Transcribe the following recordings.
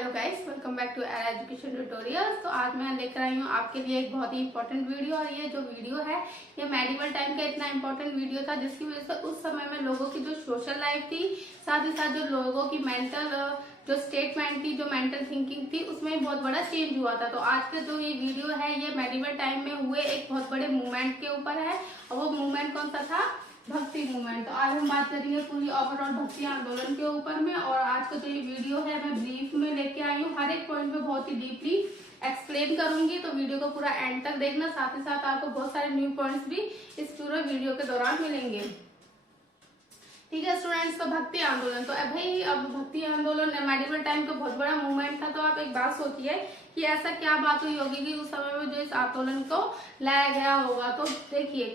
Hello guys, welcome back to Era Education tutorials. तो आज मैं लेकर आई हूँ आपके लिए एक बहुत ही इंपॉर्टेंट वीडियो। और ये जो वीडियो है ये मेडिवल टाइम का इतना इंपॉर्टेंट वीडियो था जिसकी वजह से उस समय में लोगों की जो सोशल लाइफ थी, साथ ही साथ जो लोगों की मेंटल जो स्टेटमेंट थी, जो मेंटल थिंकिंग थी, उसमें बहुत बड़ा चेंज हुआ था। तो आज का जो ये वीडियो है ये मेडिवल टाइम में हुए एक बहुत बड़े मूवमेंट के ऊपर है। और वो मूवमेंट कौन सा था? भक्ति मूवमेंट। तो आज हम बात करेंगे पूरी ओवरऑल भक्ति आंदोलन के ऊपर में। और आज का जो ये वीडियो है मैं ब्रीफ में लेके आई हूँ, हर एक पॉइंट पे बहुत ही डीपली एक्सप्लेन करूंगी। तो वीडियो को पूरा एंड तक देखना, साथ ही साथ आपको बहुत सारे न्यू पॉइंट्स भी इस पूरे वीडियो के दौरान मिलेंगे। ठीक है स्टूडेंट्स, तो भक्ति आंदोलन, तो भाई अब भक्ति आंदोलन मेडिवल टाइम का बहुत बड़ा मूवमेंट था। तो आप एक बात सोचिए कि ऐसा क्या बात हुई होगी कि उस समय में जो इस आंदोलन को लाया गया होगा। तो देखिए,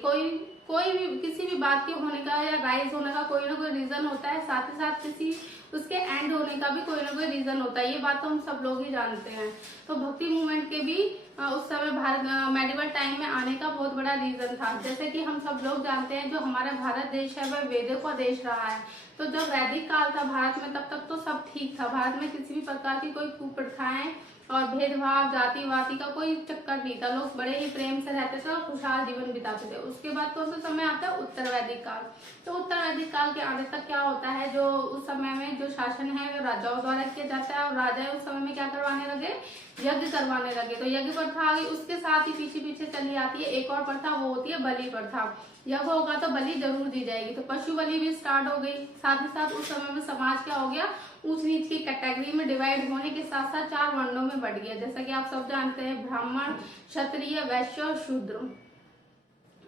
कोई भी किसी भी बात के होने का या राइज होने का कोई ना कोई रीजन होता है, साथ ही साथ किसी उसके एंड होने का भी कोई ना कोई रीजन होता है। ये बात तो हम सब लोग ही जानते हैं। तो भक्ति मूवमेंट के भी उस समय भारत मेडिवल टाइम में आने का बहुत बड़ा रीजन था। जैसे कि हम सब लोग जानते हैं, जो हमारा भारत देश है वह वेदों का देश रहा है। तो जब वैदिक काल था भारत में, तब तक तो सब ठीक था। भारत में किसी भी प्रकार की कोई कुप्रथाएं और भेदभाव, जाति वाति का कोई चक्कर नहीं था। लोग बड़े ही प्रेम से रहते थे और खुशहाल जीवन बिताते थे। उसके बाद कौन सा समय आता है? उत्तर वैदिक काल। तो उत्तर वैदिक काल के आने तक क्या होता है, जो उस समय में जो शासन है वो राजाओं द्वारा किया जाता है। और राजा उस समय में क्या करवाने लगे? यज्ञ करवाने लगे। तो यज्ञ प्रथा आ गई, उसके साथ ही पीछे पीछे चली आती है एक और प्रथा, वो होती है बलि प्रथा। यज्ञ होगा तो बलि जरूर दी जाएगी, तो पशु बलि भी स्टार्ट हो गई। साथ ही साथ उस समय में समाज क्या हो गया? ऊंच नीच की कैटेगरी में डिवाइड होने के साथ साथ 4 वर्णों में बढ़ गया। जैसा कि आप सब जानते हैं, ब्राह्मण, क्षत्रिय, वैश्य और शूद्र।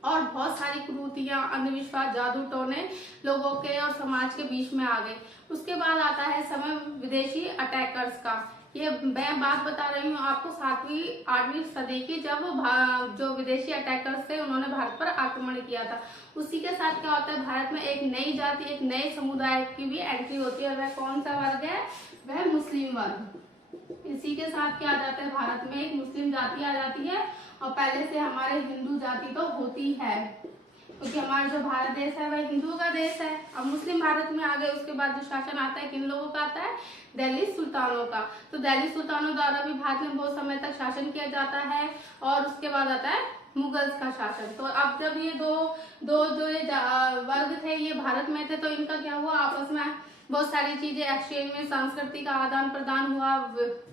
और बहुत सारी कुरीतियां, अंधविश्वास, जादू टोने लोगों के और समाज के बीच में आ गए। उसके बाद आता है समय विदेशी अटैकर्स का। ये मैं बात बता रही हूँ आपको 7वीं 8वीं सदी की, जब जो विदेशी अटैकर्स थे उन्होंने भारत पर आक्रमण किया था। उसी के साथ क्या होता है, भारत में एक नई जाति, एक नए समुदाय की भी एंट्री होती है। और वह कौन सा वर्ग है? वह मुस्लिम वर्ग। इसी के साथ क्या आ जाता है, भारत में एक मुस्लिम जाति आ जाती है। और पहले से हमारे हिंदू जाति तो होती है, क्योंकि हमारा जो भारत देश है वह हिंदुओं का देश है। अब मुस्लिम भारत में आ गए। उसके बाद जो शासन आता है किन लोगों का आता है? दिल्ली सुल्तानों का। तो दिल्ली सुल्तानों द्वारा भी भारत में बहुत समय तक शासन किया जाता है। और उसके बाद आता है मुगल्स का शासन। तो अब जब ये दो जो ये वर्ग थे ये भारत में थे, तो इनका क्या हुआ? आपस में बहुत सारी चीजें एक्सचेंज में, संस्कृति का आदान प्रदान हुआ,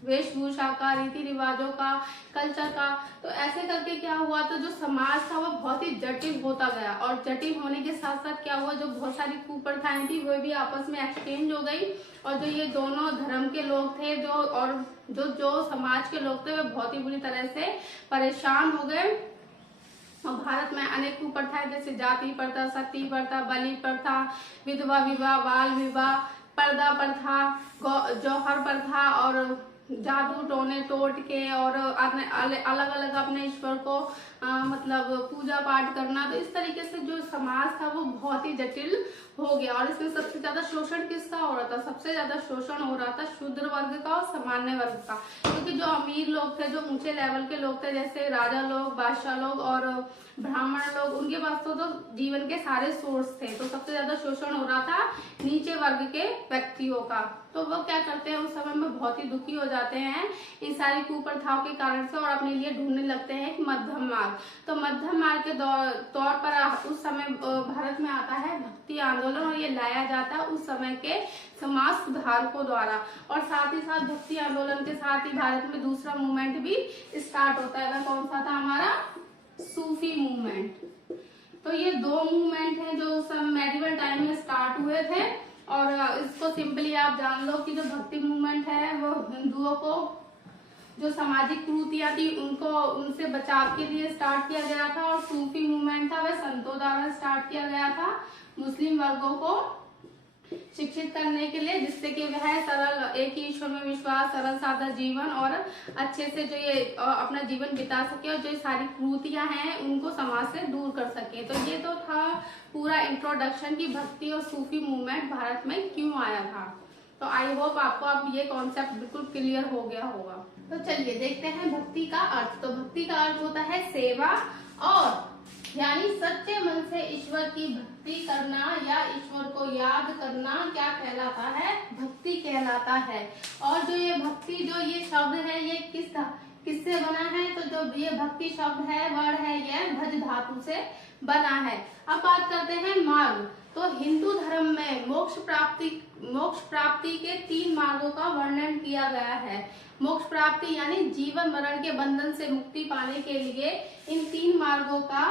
वेशभूषा का, रीति रिवाजों का, कल्चर का। तो ऐसे करके क्या हुआ, तो जो समाज था वो बहुत ही जटिल होता गया। और जटिल होने के साथ साथ क्या हुआ, जो बहुत सारी कुप्रथाएं थी वो भी आपस में एक्सचेंज हो गई। और जो ये दोनों धर्म के लोग थे जो समाज के लोग थे, वे बहुत ही बुरी तरह से परेशान हो गए। और भारत में अनेक कुप्रथाएं, जैसे जाति प्रथा, सती प्रथा, बलि प्रथा, विधवा विवाह, बाल विवाह, पर्दा प्रथा, जौहर प्रथा और जादू टोने टोट के और अलग अलग अपने ईश्वर को मतलब पूजा पाठ करना। तो इस तरीके से जो समाज था वो बहुत ही जटिल हो गया। और इसमें सबसे ज्यादा शोषण किसका हो रहा था? सबसे ज्यादा शोषण हो रहा था शूद्र वर्ग का और सामान्य वर्ग का। क्योंकि जो अमीर लोग थे, जो ऊंचे लेवल के लोग थे, जैसे राजा लोग, बादशाह लोग और ब्राह्मण लोग, उनके पास तो जीवन के सारे सोर्स थे। तो सबसे ज्यादा शोषण हो रहा था नीचे वर्ग के व्यक्तियों का। तो वो क्या करते हैं, उस समय में बहुत ही दुखी हो जाते हैं इन सारी कुप्रथाओं के कारण से, और अपने लिए ढूंढने लगते हैं एक मध्यम मार्ग। तो मध्यम मार्ग के तौर पर उस समय भारत में आता है भक्ति आंदोलन। और ये लाया जाता है उस समय के समाज सुधारकों द्वारा। और साथ ही साथ भक्ति आंदोलन के साथ ही भारत में दूसरा मूवमेंट भी स्टार्ट होता है। वह कौन सा था? हमारा सूफी मूवमेंट। तो ये 2 मूवमेंट हैं जो उस मेडिवल टाइम में स्टार्ट हुए थे। और इसको सिंपली आप जान लो कि जो भक्ति मूवमेंट है वो हिंदुओं को जो सामाजिक कुरीतियां थी उनसे बचाव के लिए स्टार्ट किया गया था। और सूफी मूवमेंट था वह संतों द्वारा स्टार्ट किया गया था मुस्लिम वर्गों को शिक्षित करने के लिए, जिससे कि वह सरल, एक ही ईश्वर में विश्वास, सरल सादा जीवन और अच्छे से जो ये अपना जीवन बिता सके और जो सारी कुरीतियां हैं उनको समाज से दूर कर सके। तो ये तो था पूरा इंट्रोडक्शन की भक्ति और सूफी मूवमेंट भारत में क्यों आया था। तो आई होप आपको अब ये कॉन्सेप्ट बिल्कुल क्लियर हो गया होगा। तो चलिए देखते हैं भक्ति का अर्थ। तो भक्ति का अर्थ होता है सेवा और यानी सच्चे मन से ईश्वर की भक्ति करना या ईश्वर को याद करना क्या कहलाता है? भक्ति कहलाता है। और जो ये भक्ति, जो ये शब्द है, ये किससे बना है? तो जो ये भक्ति शब्द है, वर्ड है, ये भज धातु से बना है। अब बात करते हैं मार्ग। तो हिंदू धर्म में मोक्ष प्राप्ति के 3 मार्गों का वर्णन किया गया है। मोक्ष प्राप्ति यानी जीवन मरण के बंधन से मुक्ति पाने के लिए इन 3 मार्गों का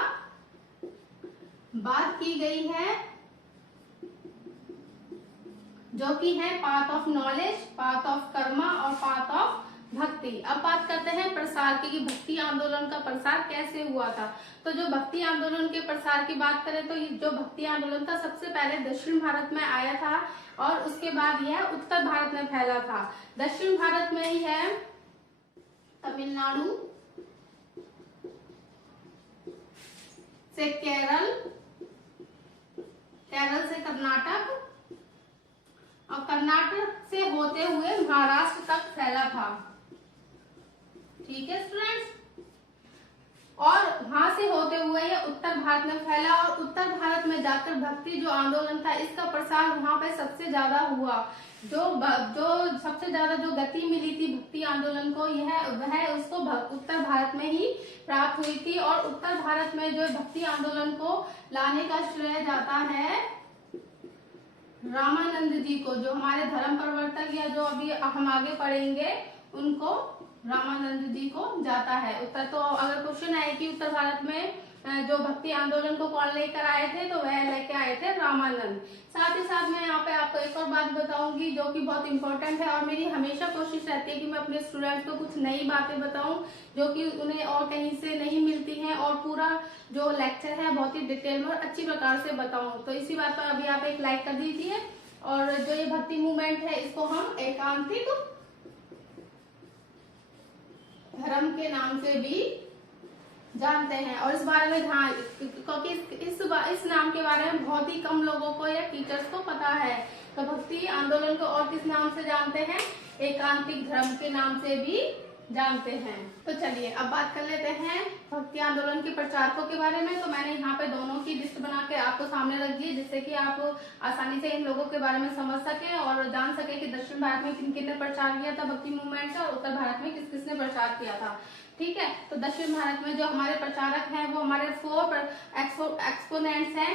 बात की गई है, जो कि है path of knowledge, path of Karma और पाथ ऑफ भक्ति। अब बात करते हैं प्रसार की, कि भक्ति आंदोलन का प्रसार कैसे हुआ था। तो जो भक्ति आंदोलन के प्रसार की बात करें तो जो भक्ति आंदोलन था सबसे पहले दक्षिण भारत में आया था और उसके बाद यह उत्तर भारत में फैला था। दक्षिण भारत में ही है तमिलनाडु से केरल, केरल से कर्नाटक और कर्नाटक से होते हुए महाराष्ट्र तक फैला था। ठीक है स्टूडेंट्स, और वहां से होते हुए ये उत्तर भारत में फैला और उत्तर भारत में जाकर भक्ति जो आंदोलन था इसका प्रसार वहां पे सबसे ज्यादा हुआ। जो सबसे ज्यादा जो गति मिली थी भक्ति आंदोलन को, वह उसको उत्तर भारत में ही प्राप्त हुई थी। और उत्तर भारत में जो भक्ति आंदोलन को लाने का श्रेय जाता है रामानंद जी को, जो हमारे धर्म प्रवर्तक या जो अभी हम आगे पढ़ेंगे उनको रामानंद जी को जाता है। उत्तर तो अगर क्वेश्चन आए कि उत्तर भारत में जो भक्ति आंदोलन को कौन लेकर आए थे, तो वह लेकर आए थे रामानंद। साथ ही साथ मैं यहाँ पे आपको एक और बात बताऊंगी जो कि बहुत इंपॉर्टेंट है और मेरी हमेशा कोशिश रहती है कि मैं अपने स्टूडेंट्स को कुछ नई बातें बताऊं जो कि उन्हें और कहीं से नहीं मिलती हैं, और पूरा जो लेक्चर है बहुत ही डिटेल में और अच्छी प्रकार से बताऊं। तो इसी बात पर अभी आप एक लाइक कर दीजिए। और जो ये भक्ति मूवमेंट है इसको हम एकांतिक धर्म के नाम से भी जानते हैं। और इस बारे में ध्यान, क्योंकि इस नाम के बारे में बहुत ही कम लोगों को या टीचर्स को पता है। तो भक्ति आंदोलन को और किस नाम से जानते हैं? एकांतिक धर्म के नाम से भी जानते हैं। तो चलिए अब बात कर लेते हैं भक्ति आंदोलन के प्रचारकों के बारे में। तो मैंने यहाँ पे दोनों की लिस्ट बना के आपको सामने रख दी, जिससे कि आप आसानी से इन लोगों के बारे में समझ सके और जान सके कि दक्षिण भारत में किन किन ने प्रचार किया था भक्ति मूवमेंट का और उत्तर भारत में किस किस ने प्रचार किया था। ठीक है, तो दक्षिण भारत में जो हमारे प्रचारक हैं वो हमारे 4 एक्सपोनेंट्स हैं,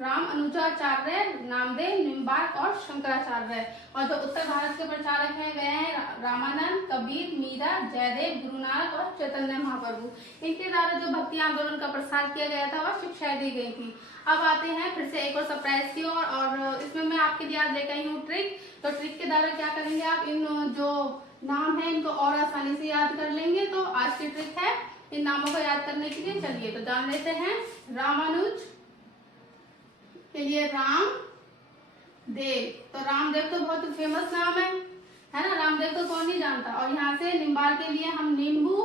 राम अनुजाचार्य, नामदेव, निम्बार्क और शंकराचार्य। और जो उत्तर भारत के प्रचारक हैं वे हैं रामानंद, कबीर, मीरा, जयदेव, गुरु नानक और चैतन्य महाप्रभु। इनके द्वारा जो भक्ति आंदोलन का प्रसार किया गया था वह शिक्षाएं दी गई थी। अब आते हैं फिर से एक और सरप्राइज की ओर, और इसमें मैं आपके लिए आज लेकर आई हूँ ट्रिक। तो ट्रिक के द्वारा क्या करेंगे आप, इन जो नाम है इनको और आसानी से याद कर लेंगे। तो आज की ट्रिक है इन नामों को याद करने के लिए। चलिए तो जान लेते हैं। रामानुज के लिए राम देव, तो रामदेव तो बहुत फेमस नाम है ना, रामदेव को कौन नहीं जानता। और यहाँ से निम्बार के लिए हम नींबू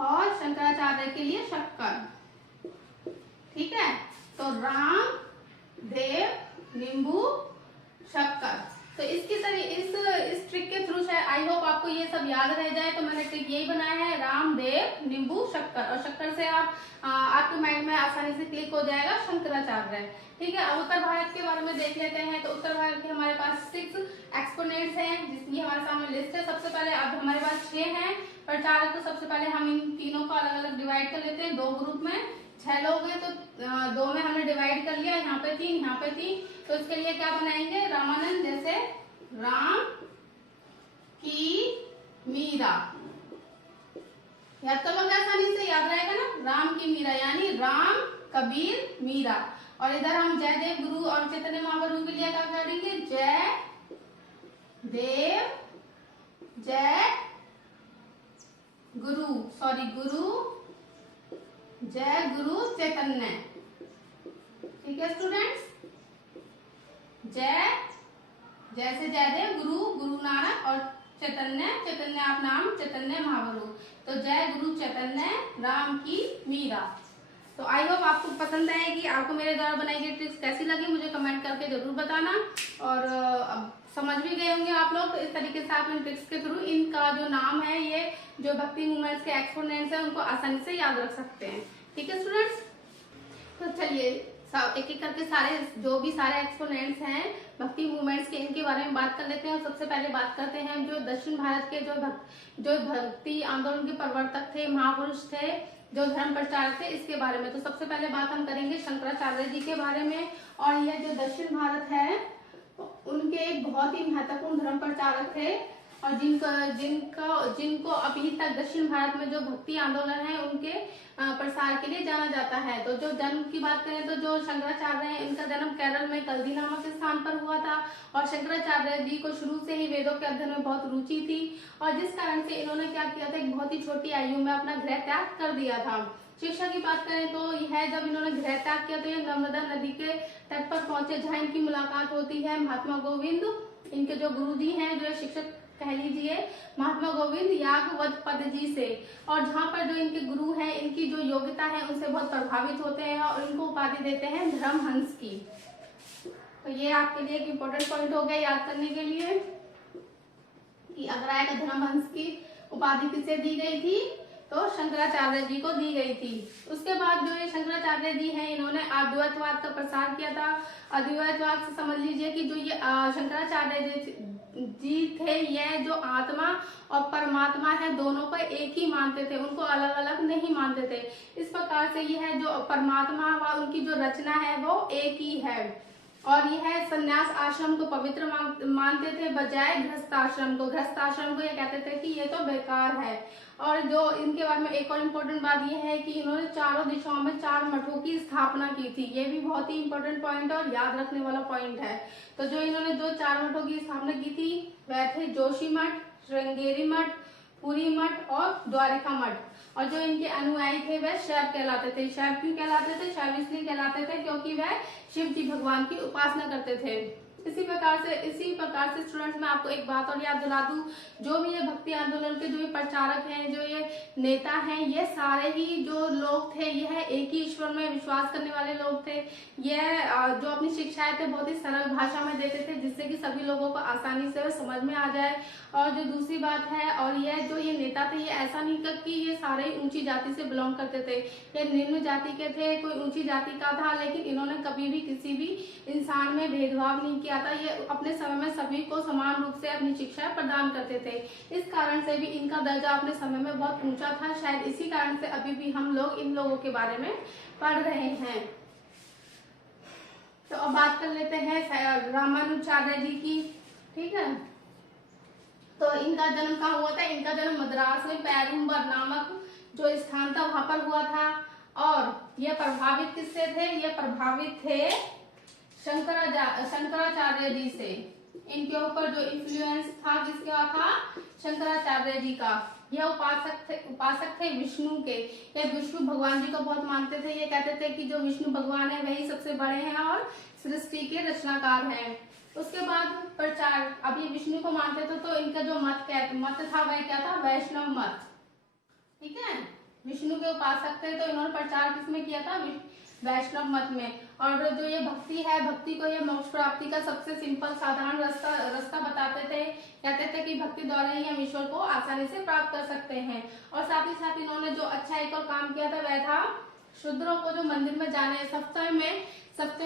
और शंकराचार्य के लिए शक्कर। ठीक है, तो राम देव, नींबू, शक्कर। तो इसकी तरह इस ट्रिक के थ्रू शायद आई होप आपको ये सब याद रह जाए। तो मैंने ट्रिक यही बनाया है, राम देव, नींबू, शक्कर। और शक्कर से आपके माइंड में आसानी से क्लिक हो जाएगा शंकराचार्य। ठीक है, अब उत्तर भारत के बारे में देख लेते हैं। तो उत्तर भारत के हमारे पास 6 एक्सपोनेंट्स हैं, जिसकी हमारे सामने लिस्ट है। सबसे पहले अब हमारे पास 6 हैं प्रचारक। तो सबसे पहले हम इन तीनों को अलग अलग डिवाइड कर लेते हैं 2 ग्रुप में। 6 लोग हैं तो 2 में हमने डिवाइड कर लिया, यहाँ पे 3, यहाँ पे 3। तो इसके लिए क्या बनाएंगे, रामानंद जैसे राम की मीरा, याद कर लोगे आसानी से, याद रहेगा ना, राम की मीरा यानी राम, कबीर, मीरा। और इधर हम जयदेव, गुरु और चैतन्य महाप्रभु के लिए क्या करेंगे, जय देव, जय गुरु, गुरु, जय गुरु चैतन्य। ठीक है स्टूडेंट्स, जैसे जयदेव, गुरु नानक और चैतन्य आप नाम चैतन्य महाप्रभु। तो जय गुरु चैतन्य, राम की मीरा। तो आई होप आपको पसंद आएगी। आपको मेरे द्वारा बनाई गई ट्रिक्स कैसी लगी मुझे कमेंट करके जरूर बताना। और समझ भी गए होंगे आप लोग। तो इस तरीके से आप इन ट्रिक्स के थ्रू इनका जो नाम है, ये जो भक्ति मूवमेंट्स के एक्सपोनेंट्स हैं, उनको आसानी से याद रख सकते हैं। ठीक है स्टूडेंट्स, तो चलिए एक एक करके सारे जो भी सारे एक्सपोनेंट्स हैं भक्ति मूवमेंट्स के, इनके बारे में बात कर लेते हैं। और सबसे पहले बात करते हैं जो दक्षिण भारत के जो भक्ति आंदोलन के प्रवर्तक थे, महापुरुष थे, जो धर्म प्रचारक थे, इसके बारे में। तो सबसे पहले बात हम करेंगे शंकराचार्य जी के बारे में। और यह जो दक्षिण भारत है उनके एक बहुत ही महत्वपूर्ण धर्म प्रचारक थे, और जिनको अभी तक दक्षिण भारत में जो भक्ति आंदोलन है उनके प्रसार के लिए जाना जाता है। तो जो जन्म की बात करें तो जो शंकराचार्य हैं, इनका जन्म केरल में कल्दी नामक स्थान पर हुआ था। और शंकराचार्य जी को शुरू से ही वेदों के अध्ययन में बहुत रुचि थी, और जिस कारण से इन्होंने क्या किया था, एक बहुत ही छोटी आयु में अपना गृह त्याग कर दिया था। शिक्षा की बात करें तो यह जब इन्होंने गृह त्याग किया तो ये नर्मदा नदी के तट पर पहुंचे, जहाँ इनकी मुलाकात होती है महात्मा गोविंद, इनके जो गुरु जी हैं, जो शिक्षक कह लीजिए, महात्मा गोविंद याज्ञवल्क्य जी से। और जहाँ पर जो इनके गुरु हैं, इनकी जो योग्यता है उनसे बहुत प्रभावित होते हैं और इनको उपाधि देते हैं धर्महंस की। तो ये आपके लिए एक इम्पोर्टेंट पॉइंट हो गया याद करने के लिए कि अग्रहायण का धर्महंस की उपाधि किसे दी गई थी, तो शंकराचार्य जी को दी गई थी। उसके बाद जो ये शंकराचार्य जी हैं, इन्होंने अद्वैतवाद का प्रसार किया था। अद्वैतवाद से समझ लीजिए कि जो ये शंकराचार्य जी थे, यह जो आत्मा और परमात्मा है दोनों को एक ही मानते थे, उनको अलग अलग नहीं मानते थे। इस प्रकार से यह जो परमात्मा व उनकी जो रचना है वो एक ही है। और यह संन्यास आश्रम को पवित्र मानते थे बजाय गृहस्थाश्रम को। गृहस्थाश्रम को ये कहते थे कि ये तो बेकार है। और जो इनके बारे में एक और इम्पोर्टेंट बात यह है कि इन्होंने चारों दिशाओं में 4 मठों की स्थापना की थी। ये भी बहुत ही इम्पोर्टेंट पॉइंट और याद रखने वाला पॉइंट है। तो जो इन्होंने जो 4 मठों की स्थापना की थी वह थे जोशी मठ, श्रृंगेरी मठ, पुरी मठ और द्वारिका मठ। और जो इनके अनुयायी थे वह शैव कहलाते थे। शैव क्यों कहलाते थे? शैव इसलिए कहलाते थे क्योंकि वह शिव जी भगवान की उपासना करते थे। इसी प्रकार से स्टूडेंट्स मैं आपको एक बात और याद दिला दूं, जो भी ये भक्ति आंदोलन के जो ये प्रचारक हैं, जो ये नेता हैं, ये सारे ही जो लोग थे, यह एक ही ईश्वर में विश्वास करने वाले लोग थे। यह जो अपनी शिक्षाएं थे बहुत ही सरल भाषा में देते थे, जिससे कि सभी लोगों को आसानी से समझ में आ जाए। और जो दूसरी बात है, और यह जो ये नेता थे, ये ऐसा नहीं कर कि ये सारे ऊंची जाति से बिलोंग करते थे, ये निम्न जाति के थे, कोई ऊंची जाति का था, लेकिन इन्होंने कभी भी किसी भी इंसान में भेदभाव नहीं किया था। ये अपने समय में सभी को समान रूप से अपनी शिक्षा प्रदान करते थे। इस कारण से भी इनका दर्जा अपने समय में बहुत ऊंचा था। शायद इसी कारण से अभी भी हम लोग इन लोगों के बारे में पढ़ रहे हैं। तो अब बात कर लेते हैं रामानुजाचार्य जी की। ठीक है, तो इनका जन्म कहाँ हुआ था? इनका जन्म मद्रास में पेरुम्बर नामक जो स्थान था वहां पर हुआ था। और यह प्रभावित किससे थे? ये प्रभावित थे शंकराचार्य जी से। इनके ऊपर जो इन्फ्लुएंस था किसका था? शंकराचार्य जी का। यह उपासक थे विष्णु के। ये विष्णु भगवान जी को बहुत मानते थे। ये कहते थे कि जो विष्णु भगवान है वही सबसे बड़े हैं और सृष्टि के रचनाकार हैं। उसके बाद प्रचार, अब ये विष्णु को मानते थे तो इनका जो मत था वह क्या था? वैष्णव मत। ठीक है, विष्णु के उपासक थे तो इन्होंने प्रचार किसमें किया था? वैष्णव मत में। और जो ये भक्ति है, भक्ति को ये मोक्ष प्राप्ति का सबसे सिंपल साधारण रास्ता बताते थे। कहते थे कि भक्ति द्वारा ही हम ईश्वर को आसानी से प्राप्त कर सकते हैं। और साथ ही साथ इन्होंने जो अच्छा एक और काम किया था वह था शूद्रों को जो मंदिर में जाने, सप्ताह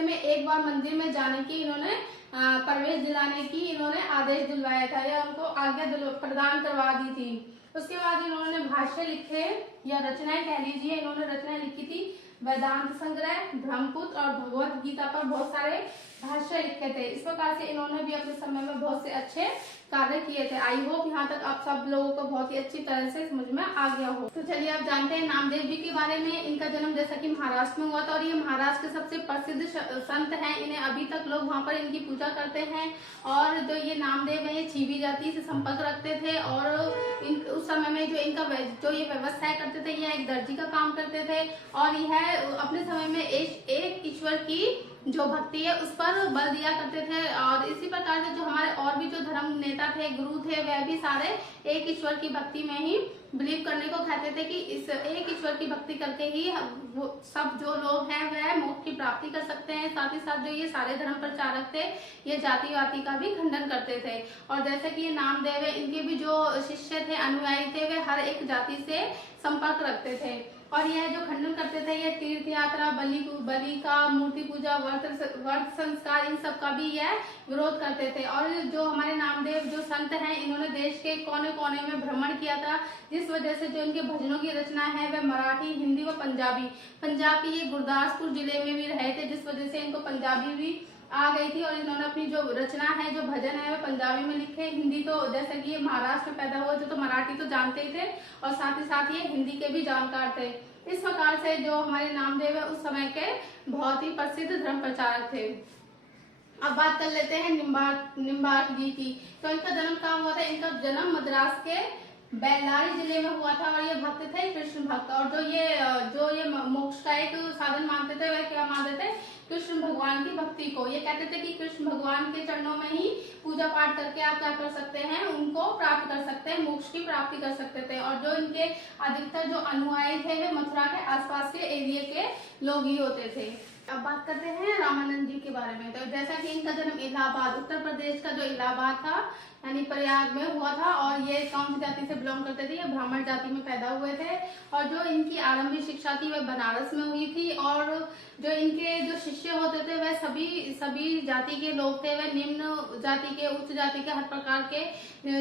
में एक बार मंदिर में जाने की इन्होंने प्रवेश दिलाने की इन्होंने आदेश दिलवाया था, या उनको आज्ञा प्रदान करवा दी थी। उसके बाद इन्होंने भाष्य लिखे या रचनाएं कह लीजिए, इन्होंने रचनाएं लिखी थी वेदांत संग्रह, ब्रह्मपुत्र और भगवत गीता पर बहुत सारे भाष्य लिखे थे। इस प्रकार से इन्होंने भी अपने समय में बहुत से अच्छे कार्य किए थे। आई होप यहाँ तक आप सब लोगों को बहुत ही अच्छी तरह से समझ में आ गया हो। तो चलिए आप जानते हैं नामदेव जी के बारे में। इनका जन्म जैसा कि महाराष्ट्र में हुआ था और ये महाराष्ट्र के सबसे प्रसिद्ध संत हैं। इन्हें अभी तक लोग वहाँ पर इनकी पूजा करते हैं। और जो ये नामदेव है, ये छीवी जाति से संपर्क रखते थे। और उस समय में जो इनका जो ये व्यवसाय करते थे, यह एक दर्जी का काम करते थे। और यह अपने समय में एक ईश्वर की जो भक्ति है उस पर बल दिया करते थे। और इसी प्रकार से जो हमारे और भी जो धर्म नेता थे, गुरु थे, वह भी सारे एक ईश्वर की भक्ति में ही बिलीव करने को कहते थे कि इस एक ईश्वर की भक्ति करके ही वो सब जो लोग हैं वह मोक्ष की प्राप्ति कर सकते हैं। साथ ही साथ जो ये सारे धर्म प्रचारक थे ये जातिवादी का भी खंडन करते थे। और जैसे कि ये नामदेव है, इनके भी जो शिष्य थे, अनुयायी थे, वे हर एक जाति से संपर्क रखते थे। और यह जो खंडन करते थे, ये तीर्थ यात्रा, बलि का, मूर्ति पूजा, व्रत संस्कार, इन सब का भी यह विरोध करते थे। और जो हमारे नामदेव जो संत हैं, इन्होंने देश के कोने कोने में भ्रमण किया था, जिस वजह से जो इनके भजनों की रचना है वह मराठी, हिंदी व पंजाबी ये गुरदासपुर जिले में भी रहे थे, जिस वजह से इनको पंजाबी भी आ गई थी। और इन्होंने अपनी जो रचना है, जो भजन है, वह पंजाबी में लिखे। हिंदी तो जैसे कि ये महाराष्ट्र में पैदा हुआ, जो तो मराठी तो जानते ही थे, और साथ ही साथ ये हिंदी के भी जानकार थे। इस प्रकार से जो हमारे नामदेव है उस समय के बहुत ही प्रसिद्ध धर्म प्रचारक थे। अब बात कर लेते हैं निम्बार्क जी की। तो इनका जन्म कहाँ हुआ था? इनका जन्म मद्रास के बेल्लारी जिले में हुआ था। और ये भक्त थे, कृष्ण भक्त। और जो ये मोक्ष का एक साधन मानते थे, वह क्या मानते थे? कृष्ण भगवान की भक्ति को। ये कहते थे कि कृष्ण भगवान के चरणों में ही पूजा पाठ करके आप क्या कर सकते हैं? उनको प्राप्त कर सकते हैं, मोक्ष की प्राप्ति कर सकते थे। और जो इनके अधिकतर जो अनुयायी थे वे मथुरा के आसपास के एरिया के लोग ही होते थे। अब बात करते हैं रामानंद जी के बारे में। तो जैसा कि इनका जन्म इलाहाबाद, उत्तर प्रदेश का जो इलाहाबाद था यानी प्रयाग में हुआ था। और ये कौन सी जाति से बिलोंग करते थे? ये ब्राह्मण जाति में पैदा हुए थे। और जो इनकी आरंभिक शिक्षा थी वह बनारस में हुई थी। और जो इनके जो शिष्य होते थे वह सभी जाति के लोग थे। वह निम्न जाति के, उच्च जाति के, हर प्रकार के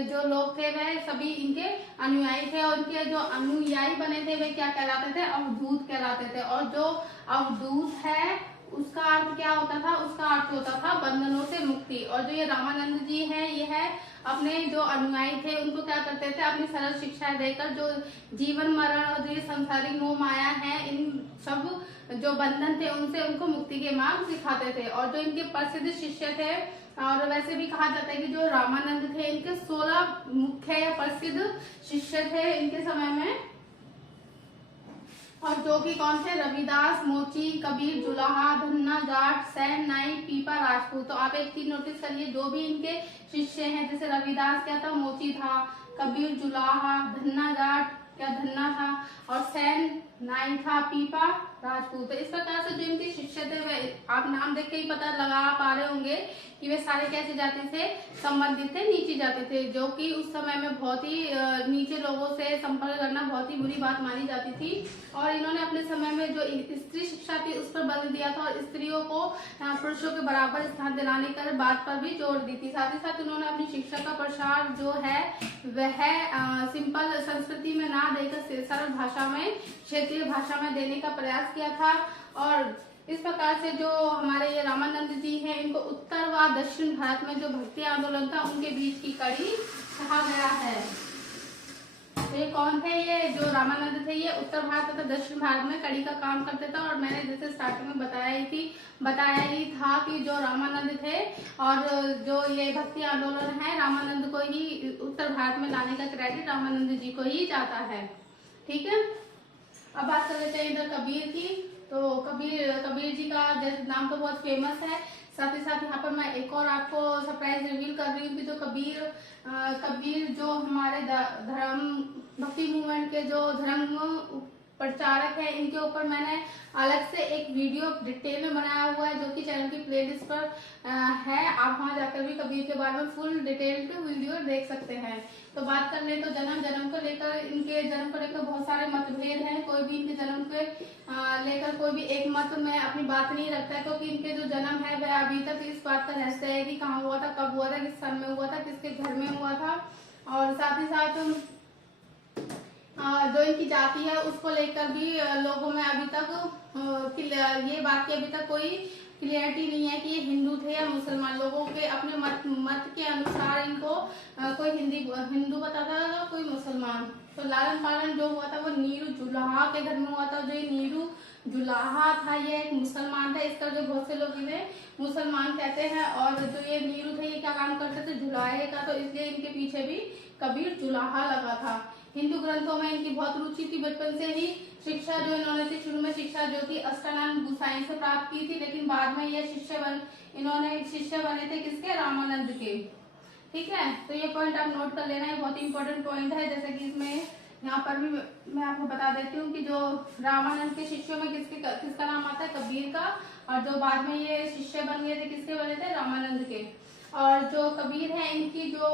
जो लोग थे वह सभी इनके अनुयायी थे। और इनके जो अनुयायी बने थे वे क्या कहलाते थे? अवधूत कहलाते थे। और जो अवधूत है उसका अर्थ क्या होता था? उसका अर्थ होता था बंधनों से मुक्ति। और जो ये रामानंद जी हैं, यह अपने जो अनुयायी थे उनको क्या करते थे? अपनी सरल शिक्षा देकर जो जीवन मरण और जो ये सांसारिक मोह माया है, इन सब जो बंधन थे उनसे उनको मुक्ति के मार्ग सिखाते थे। और जो इनके प्रसिद्ध शिष्य थे, और वैसे भी कहा जाता है कि जो रामानंद थे, इनके 16 मुख्य या प्रसिद्ध शिष्य थे इनके समय में। और जो कि कौन थे? रविदास, मोची, कबीर, जुलाहा, धन्ना, जाट, सैन, नाई, पीपा, राजपूत। तो आप एक चीज नोटिस करिए, जो भी इनके शिष्य हैं, जैसे रविदास क्या था? मोची था। कबीर जुलाहा, धन्ना जाट क्या धन्ना था, और सैन नाई था, पीपा राजपूत। इस प्रकार से जो इनके शिष्य थे वे आप नाम देख के ही पता लगा पा रहे होंगे कि वे सारे कैसे जाति से संबंधित थे? नीची जाति थे, जो कि उस समय में बहुत ही नीचे लोगों से संपर्क करना बहुत ही बुरी बात मानी जाती थी। और इन्होंने अपने समय में जो स्त्री शिक्षा थी उस पर बल दिया था, और स्त्रियों को पुरुषों के बराबर स्थान दिलाने की बात पर भी जोर दी थी। साथ ही साथ उन्होंने अपनी शिक्षा का प्रसार जो है वह सिंपल संस्कृति में ना देकर सरल भाषा में, क्षेत्रीय भाषा में देने का प्रयास किया था। और इस प्रकार से जो हमारे ये रामानंद जी हैं, इनको उत्तर व दक्षिण भारत में जो भक्ति आंदोलन था उनके बीच की कड़ी कहा गया है। तो ये कौन थे? ये जो रामानंद थे ये उत्तर भारत तथा दक्षिण भारत में कड़ी का काम करते थे। और मैंने जैसे स्टार्टिंग में बताया ही था कि जो रामानंद थे और जो ये भक्ति आंदोलन है, रामानंद को ही उत्तर भारत में लाने का क्रेडिट रामानंद जी को ही जाता है। ठीक है, अब बात कर लेते हैं इधर कबीर की। तो कबीर जी का नाम तो बहुत फेमस है। साथ ही साथ यहाँ पर मैं एक और आपको सरप्राइज रिवील कर रही हूँ कि जो कबीर जो हमारे धर्म भक्ति मूवमेंट के जो धर्म प्रचारक है, इनके ऊपर मैंने अलग से एक वीडियो डिटेल में बनाया हुआ है, जो कि चैनल की प्लेलिस्ट पर है। आप वहां जाकर भी कबीर के बारे में फुल डिटेल्ड वीडियो देख सकते हैं। तो बात कर ले तो जन्म को लेकर, इनके जन्म को लेकर बहुत सारे मतभेद हैं। कोई भी इनके जन्म के लेकर कोई भी एक मत में अपनी बात नहीं रखता है, क्योंकि इनके जो जन्म है वह अभी तक इस बात का रहस्य है कि कहाँ हुआ था, कब हुआ था, किस सन में हुआ था, किसके घर में हुआ था। और साथ ही साथ जो इनकी जाति है उसको लेकर भी लोगों में अभी तक ये बात की अभी तक कोई क्लियरिटी नहीं है कि ये हिंदू थे या मुसलमान। लोगों के अपने मत के अनुसार इनको कोई हिंदू बताता था, कोई मुसलमान। तो लालन पालन जो हुआ था वो नीरू जुलाहा के घर में हुआ था। जो ये नीरू जुलाहा था ये एक मुसलमान था, इसका जो बहुत से लोग इन्हें मुसलमान कहते हैं। और जो ये नीरू थे ये क्या काम करते थे? जुलाहे का, तो इसलिए इनके पीछे भी कबीर जुलाहा लगा था। हिंदू ग्रंथों में इनकी बहुत रुचि थी। बचपन से ही शिक्षा जो इन्होंने थी, शुरू में शिक्षा जो थी अष्टानंद गोसाई से प्राप्त की थी, लेकिन बाद में ये इन्होंने शिष्य बने थे किसके? रामानंद के। ठीक है, तो ये पॉइंट आप नोट कर लेना, है बहुत ही इंपॉर्टेंट पॉइंट है। जैसे कि इसमें यहाँ पर भी मैं आपको बता देती हूँ कि जो रामानंद के शिष्यों में किसका नाम आता है, कबीर का, और जो बाद में ये शिष्य बन गए थे किसके बने थे, रामानंद के। और जो कबीर है इनकी जो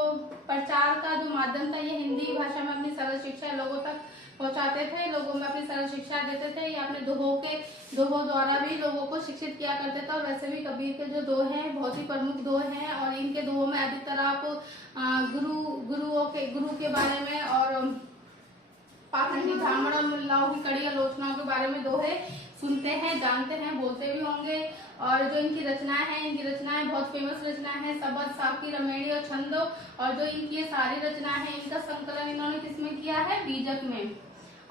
प्रचार का जो माध्यम था, ये हिंदी भाषा में अपनी सरल शिक्षा लोगों तक पहुंचाते थे, लोगों में अपनी सरल शिक्षा देते थे। ये अपने दोहों द्वारा भी लोगों को शिक्षित किया करते थे। और वैसे भी कबीर के जो दोहे हैं बहुत ही प्रमुख दोहे हैं, और इनके दोहों में अधिकतर आप गुरु के बारे में और पाखंडी ब्राह्मण और मुल्लाओं की कड़ी आलोचनाओं के बारे में दोहे सुनते हैं, जानते हैं, बोलते भी होंगे। और जो इनकी रचनाएं हैं, इनकी रचनाएं बहुत फेमस रचनाएं हैं, सबद, साकी, रमेणी और छंदो। और जो इनकी ये सारी रचनाएं हैं, इनका संकलन इन्होंने किसमें किया है, बीजक में।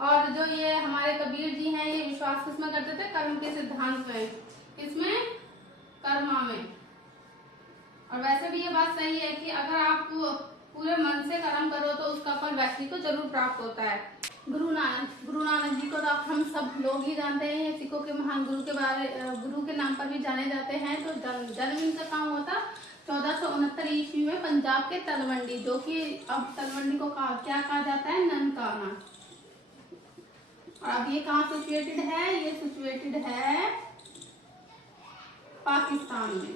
और जो ये हमारे कबीर जी हैं, ये विश्वास किसमें करते थे, कर्म के सिद्धांत में, इसमें कर्मा में। और वैसे भी ये बात सही है कि अगर आप पूरे मन से कर्म करो तो उसका फल व्यक्ति को जरूर प्राप्त होता है। गुरु नानक जी को तो हम सब लोग ही जानते हैं, सिखों के महान गुरु के नाम पर भी जाने जाते हैं। तो जन्म इनका काम होता 1469 ईस्वी में पंजाब के तलवंडी, जो कि अब तलवंडी को क्या कहा जाता है, ननकाना। और अब ये कहाँ सिचुएटेड है, ये सिचुएटेड है पाकिस्तान में।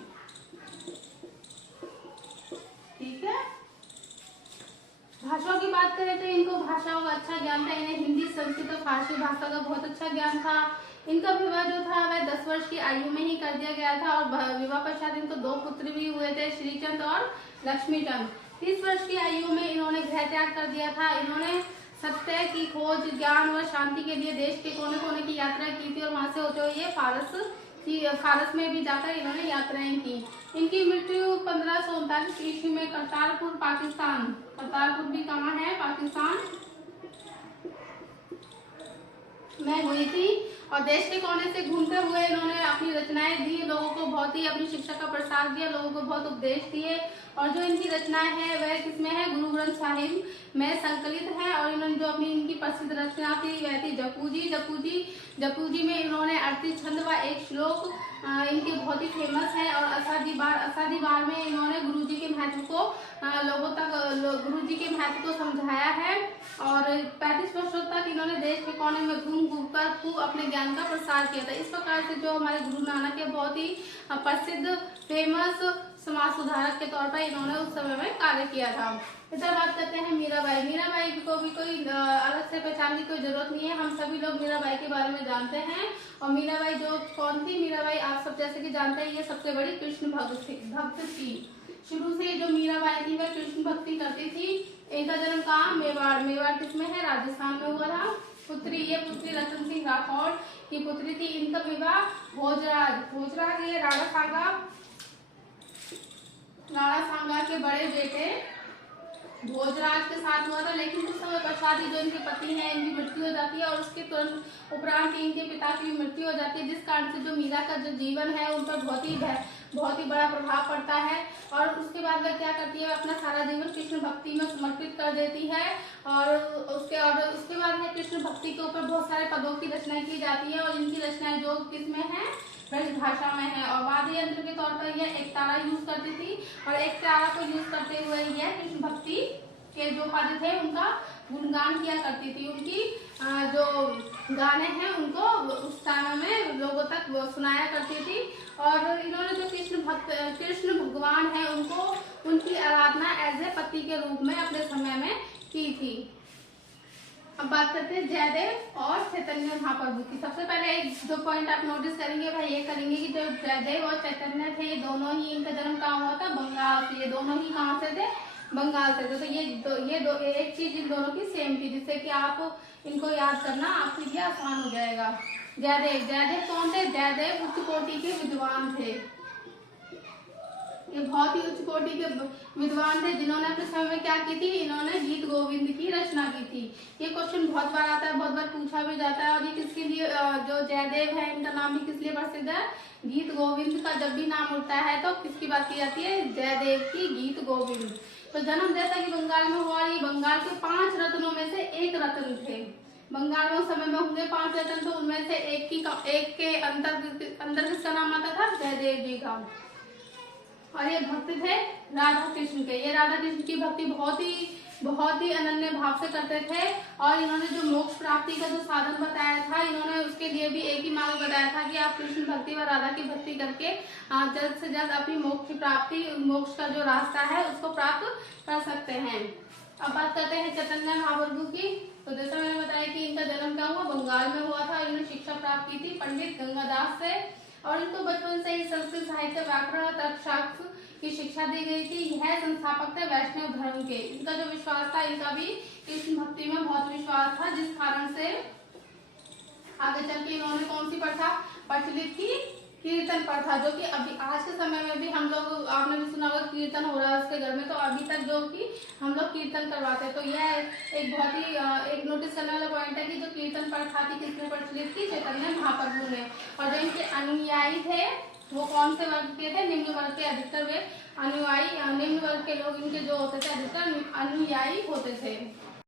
ठीक है, भाषाओं की बात करें तो इनको भाषाओं का अच्छा ज्ञान था। इन्हें हिंदी, संस्कृत और फारसी भाषा का बहुत अच्छा ज्ञान था। इनका विवाह जो था वह 10 वर्ष की आयु में ही कर दिया गया था। और विवाह पश्चात इनको 2 पुत्र भी हुए थे, श्रीचंद और लक्ष्मीचंद। 30 वर्ष की आयु में इन्होंने गृह त्याग कर दिया था। इन्होंने सत्य की खोज, ज्ञान व शांति के लिए देश के कोने कोने की यात्रा की थी। और वहां से होते हुए फारस में भी जाकर इन्होंने यात्राएं की। इनकी मृत्यु 1539 ईस्वी में करतारपुर, पाकिस्तान, करतारपुर भी कहाँ है, पाकिस्तान में हुई थी। और देश के कोने से घूमते हुए इन्होंने अपनी रचनाएं दी, लोगों को बहुत ही अपनी शिक्षा का प्रसार दिया, लोगों को बहुत उपदेश दिए। और जो इनकी रचनाएं हैं वह किसमें है, गुरु ग्रंथ साहिब में संकलित है। और इन्होंने जो अपनी इनकी प्रसिद्ध रचना थी वह थी जपूजी में इन्होंने 38 छंद व 1 श्लोक इनके बहुत ही फेमस है। और असादी बार में इन्होंने गुरुजी के महत्व को लोगों तक गुरुजी के महत्व को समझाया है। और 35 वर्षों तक इन्होंने देश के कोने में घूम कर खूब अपने ज्ञान का प्रसार किया था। इस प्रकार से जो हमारे गुरु नानक है बहुत ही प्रसिद्ध फेमस समाज सुधारक के तौर पर इन्होंने उस समय में कार्य किया था। इधर बात करते हैं मीराबाई। मीराबाई को भी कोई अलग से पहचान की कोई जरूरत नहीं है, हम सभी लोग मीराबाई के बारे में जानते हैं। और मीराबाई जो कौन थी, मीराबाई आप सब जैसे कि जानते हैं ये सबसे बड़ी कृष्ण भक्त थी। शुरू से जो मीराबाई थी वह कृष्ण भक्ति करती थी। इनका जन्म कहाँ, मेवाड़ किसमें है, राजस्थान में हुआ था। पुत्री रतन सिंह राठौड़ की पुत्री थी। इनका विवाह भोजराज ये राणा सांगा के बड़े बेटे भोजराज के साथ हुआ था। लेकिन कुछ समय पश्चात ही जो इनके पति हैं इनकी मृत्यु हो जाती है। और उसके तुरंत उपरांत इनके पिता की मृत्यु हो जाती है, जिस कारण से जो मीरा का जो जीवन है उन पर बहुत ही बड़ा प्रभाव पड़ता है। और उसके बाद वह क्या करती है, अपना सारा जीवन कृष्ण भक्ति में समर्पित कर देती है। और उसके बाद है कृष्ण भक्ति के ऊपर बहुत सारे पदों की रचना की जाती है। और इनकी रचनाएं जो किसमें है, ब्रज भाषा में है। और वाद्य यंत्र के तौर पर यह एक तारा यूज करती थी। और एक तारा को यूज करते हुए यह कृष्ण भक्ति के जो पद थे उनका गुणगान किया करती थी। उनकी जो गाने हैं उनको उस समय में लोगों तक सुनाया करती थी। और इन्होंने जो कृष्ण भगवान है उनको उनकी आराधना एज ए पति के रूप में अपने समय में की थी। अब बात करते हैं जयदेव और चैतन्य महाप्रभु की। सबसे पहले एक जो पॉइंट आप नोटिस करेंगे वह ये करेंगे कि जो जयदेव और चैतन्य थे ये दोनों ही, इनका जन्म कहाँ हुआ था, बंगाल से। ये दोनों ही कहाँ से थे, बंगाल से थे। तो ये एक चीज इन दोनों की सेम थी, जिससे कि आप इनको याद करना आपके लिए आसान हो जाएगा। जयदेव कौन थे, जयदेव उच्च कोटि के विद्वान थे। ये बहुत ही उच्च कोटि के विद्वान थे जिन्होंने अपने समय में क्या की थी, इन्होंने गीत गोविंद की रचना की थी। ये क्वेश्चन बहुत बार आता है, बहुत बार पूछा भी जाता है। और ये किसके लिए, जो जयदेव है इनका नाम भी किस लिए प्रसिद्ध है, गीत गोविंद का जब भी नाम उठता है तो किसकी बात की जाती है, जयदेव की, गीत गोविंद। तो जन्म जैसा कि बंगाल में हुआ, ये बंगाल के 5 रत्नों में से एक रत्न थे। बंगाल में उस समय में होंगे 5 रत्न, तो उनमें से एक के अंदर किसका नाम आता था, जयदेव जी का। और ये भक्त थे राधा कृष्ण के। ये राधा कृष्ण की भक्ति बहुत ही अनन्य भाव से करते थे। और इन्होंने जो मोक्ष प्राप्ति का जो साधन बताया था, इन्होंने उसके लिए भी एक ही मार्ग बताया था कि आप कृष्ण भक्ति व राधा की भक्ति करके जल्द से जल्द अपनी मोक्ष की प्राप्ति, मोक्ष का जो रास्ता है उसको प्राप्त कर सकते हैं। अब बात करते हैं चैतन्य महाप्रभु की। तो जैसा मैंने बताया कि इनका जन्म क्या हुआ, बंगाल में हुआ था। इन्होंने शिक्षा प्राप्त की थी पंडित गंगादास से, और इनको बचपन से ही संस्कृत साहित्य, व्याकरण, तर्कशास्त्र की शिक्षा दी गई थी। यह संस्थापक थे वैष्णव धर्म के। इनका जो विश्वास था, इनका भी कृष्ण भक्ति में बहुत विश्वास था, जिस कारण से आगे चल के इन्होंने कौन सी प्रथा प्रचलित की, कीर्तन प्रथा, जो कि अभी आज के समय में भी हम लोग, आपने भी सुना होगा कीर्तन हो रहा है उसके घर में, तो अभी तक जो कि हम लोग कीर्तन करवाते हैं। तो यह एक बहुत ही एक नोटिस करने वाला पॉइंट है कि जो कीर्तन प्रथा थी किसने प्रचलित की, चैतन्य महाप्रभु ने। और जो इनके अनुयायी थे वो कौन से वर्ग के थे, निम्न वर्ग के। अधिकतर वे अनुयायी, निम्न वर्ग के लोग इनके जो होते थे अधिकतर अनुयायी होते थे।